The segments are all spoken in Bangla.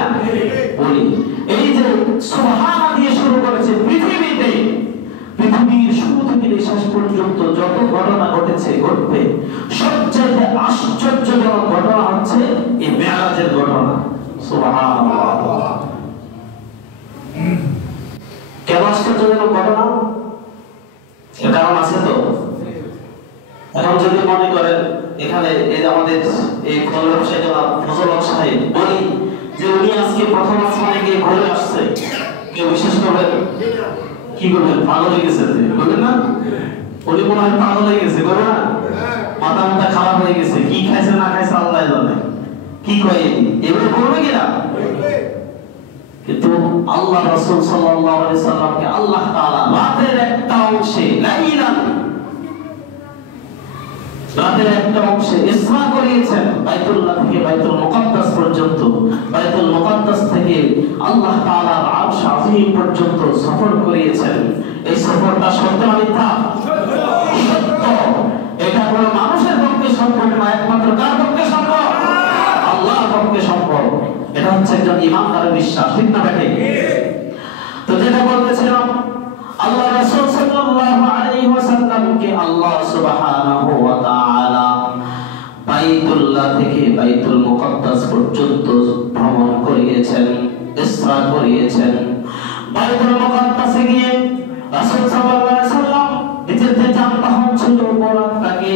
কিনা বলি এই যে সুবহান দিয়ে শুরু করেছে পৃথিবীর শুরু থেকে শেষ পর্যন্ত যত ঘটনা ঘটেছে ঘটবে সবচেয়ে আশ্চর্যজনক ঘটনা হচ্ছে এই মেরাজের ঘটনা সুবহানাল্লাহ কেন আশ্চর্যজনক ঘটনা এর কারণ আছে তো এখন যদি মনে করেন এখানে এই আমাদের এই ফজল সাহেব বলি যে উনি আজকে প্রথম আসমানে গিয়ে ঘুরে আসছে কেউ বিশ্বাস করবেন কি করবেন পাগল হয়ে গেছে বলবেন না উনি মনে হয় পাগল হয়ে গেছে বলবেন না মাথা মাথা খারাপ হয়ে গেছে কি খাইছে না খাইছে আল্লাহ জানে কি কয় এগুলো করবে কিনা কিন্তু আল্লাহ রাসূল সাল্লাল্লাহু আলাইহি সাল্লামকে আল্লাহ তাআলা রাতের একটা অংশে রাতের একটা অংশে ইসরা করিয়েছেন বাইতুল্লাহ থেকে বাইতুল মুকাদ্দাস পর্যন্ত বাইতুল মুকাদ্দাস থেকে আল্লাহ তাআলার আরশ আযীম পর্যন্ত সফর করিয়েছেন এই সফরটা সত্য না মিথ্যা সত্য এটা কোনো মানুষের পক্ষে সম্ভব না একমাত্র কার পক্ষে সম্ভব আল্লাহর পক্ষে সম্ভব এটা হচ্ছে একজন ঈমানদারের বিশ্বাস ঠিক না ঠিক তো যেটা বলতেছিলাম আল্লাহ রাসূল সাল্লাল্লাহু আলাইহি ওয়াসাল্লামকে আল্লাহ সুবহানাহু ওয়া তাআলা বাইতুল্লাহ থেকে বাইতুল মুকাদ্দাস পর্যন্ত ভ্রমণ করিয়েছেন ইসরা করিয়েছেন বাইতুল মুকাদ্দাসে গিয়ে রাসূল সাল্লাল্লাহু আলাইহি ওয়াসাল্লাম নিজের যে যানবাহন ছিল বড়টাকে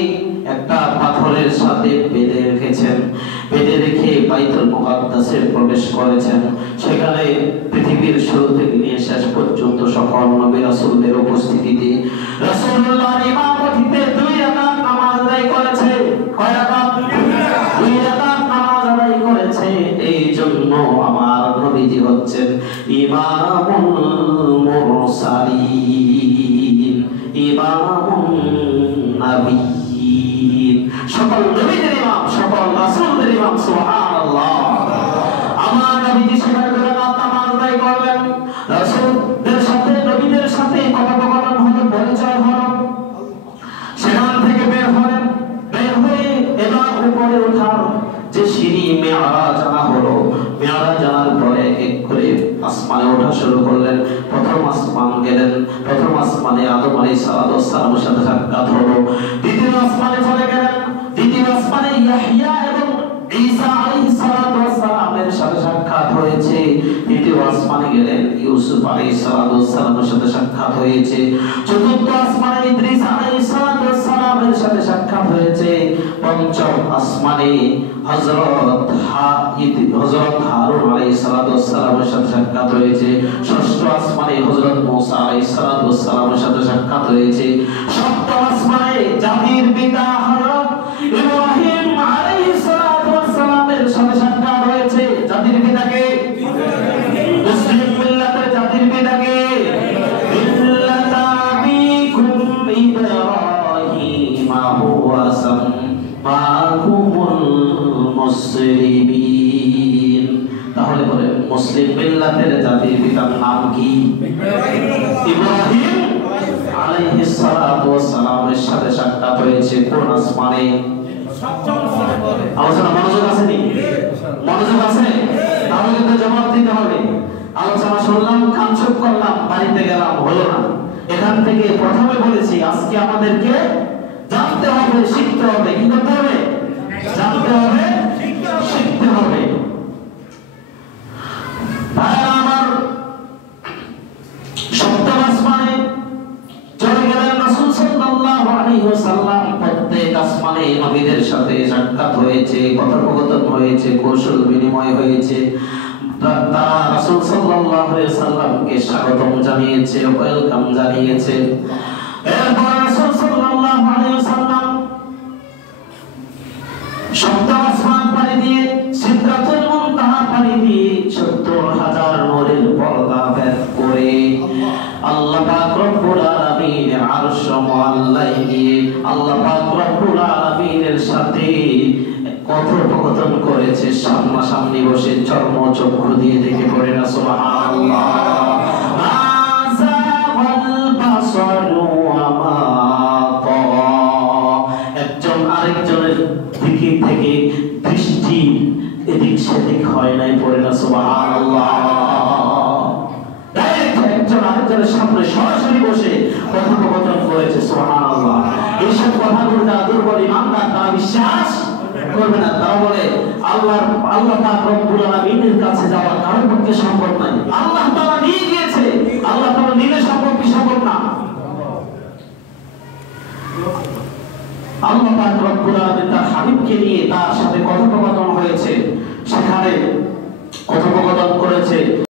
একটা পাথরের সাথে বেঁধে রেখেছেন বেঁধে রেখে বাইতুল মুকাদ্দাসে প্রবেশ করেছেন সেখানে পৃথিবীর শুরু থেকে নিয়ে শেষ পর্যন্ত সকল নবী রাসূলদের উপস্থিতিতে রাসূলুল্লাহর ইমামতিতে 2 রাকাত নামাজ আদায় করেছে কয় রাকাত 2 রাকাত নামাজ আদায় করেছে এই জন্য আমার নবীজি হচ্ছেন ইমামুল মুরসালিন ইমামুন নবিয়্যিন সকল নবীদের ইমাম সকল রাসূলদের ইমাম সুবহানাল্লাহ আমার নবীজি সেখানে নামাজ আদায় করলেন রাসূলদের সাথে নবীদের সাথে কথোপকথন হলো পরিচয় হলো সেখান থেকে বের হয়ে এবার উপরে ওঠার যে সিঁড়ি মেরাজ আনা হলো মেরাজ আনার পরে এক করে আসমানে ওঠা শুরু করলেন প্রথম আসমান গেলেন প্রথম আসমানে আদম আলাইহিস সালামের সাথে সাক্ষাৎ হলো দ্বিতীয় আসমানে চলে গেলেন দ্বিতীয় আসমানে ইয়াহইয়া এবং ঈসা আলাইহিস সালামের সাথে সাক্ষাৎ হয়েছে তৃতীয় আসমানে গেলেন ইউসুফ আলাইহিস সালামের সাথে সাক্ষাৎ হয়েছে চতুর্থ আসমানে ইদ্রিস আলাইহিস সালামের সাথে সাক্ষাৎ হয়েছে পঞ্চম আসমানে হযরত হারুন আলাইহিস সালামের সাথে সাক্ষাৎ হয়েছে ষষ্ঠ আসমানে হযরত মুসা আলাইহিস সালামের সাথে সাক্ষাৎ হয়েছে সপ্তম আসমানে জাতির পিতা হযরত ইব্রাহিম আলাইহিস সালামের সাথে সাক্ষাৎ হয়েছে জাতির পিতাকে মুসলিম মিল্লাতের জাতির পিতাকে মিল্লাতাবিকুম ইব্রাহিম হুয়া সাম্মাকুমুল মুসলিমিন তাহলে বলেন মুসলিম মিল্লাতের জাতির পিতার নাম কি ইব্রাহিম আলাইহিস সালামের সাথে সাক্ষাৎ হয়েছে কোন আসমানে আলোচনা মনোযোগ আছে নি মনোযোগ আছে তাহলে কিন্তু জবাব দিতে হবে আলোচনা শুনলাম কান চুপ করলাম বাড়িতে গেলাম হলো না এখান থেকে প্রথমে বলেছি আজকে আমাদেরকে জানতে হবে শিখতে হবে কি করতে হবে জানতে হবে শিখতে হবে আমার সপ্তম আসমানে চলে গেলেন রাসূল সাল্লাল্লাহু আলাইহি ওয়াসাল্লাম প্রত্যেক আসমানে নবীদের সাথে সাক্ষাৎ হয়েছে কথোপকথন হয়েছে কৌশল বিনিময় হয়েছে তারা রাসূল সাল্লাল্লাহু আলাইহি ওয়াসাল্লামকে স্বাগতম জানিয়েছে ওয়েলকাম জানিয়েছে এরপর রাসূল সাল্লাল্লাহু আলাইহি ওয়াসাল্লাম সপ্তম আসমান পাড়ি দিয়ে সিদরাতুল মুনতাহা পাড়ি দিয়ে ৭০,০০০ নূরের পর্দা ভেদ করে আল্লাহ পাক রব্বুল আলামিনের আরশ মুআল্লায় গিয়ে আল্লাহ পাক রব্বুল আলামিনের সাথে কথোপকথন করেছে সামনাসামনি বসে চর্ম চক্ষু দিয়ে দেখে পড়ে না সুবহানাল্লাহ একজন আরেকজনের দিকে থেকে দৃষ্টি এদিক সেদিক হয় নাই, পড়ে না সুবহানাল্লাহ। ডাইরেক্ট একজন আরেকজনের সামনে সরাসরি বসে কথোপকথন করেছে, সুবহানাল্লাহ। এইসব কথাগুলো যারা দুর্বল ইমানদার তারা বিশ্বাস করবে না। তারা বলে আল্লাহ পাক রব্বুল আলামিনের কাছে যাওয়া কারোর পক্ষে সম্ভব নয়। আল্লাহ তাআলা নিয়ে গিয়েছে, আল্লাহ তাআলা নিলে সম্ভব কি সম্ভব না? আল্লাহ পাক রব্বুল আলামিন তার হাবিবকে নিয়ে তার সাথে কথোপকথন হয়েছে, সেখানে কথোপকথন করেছে।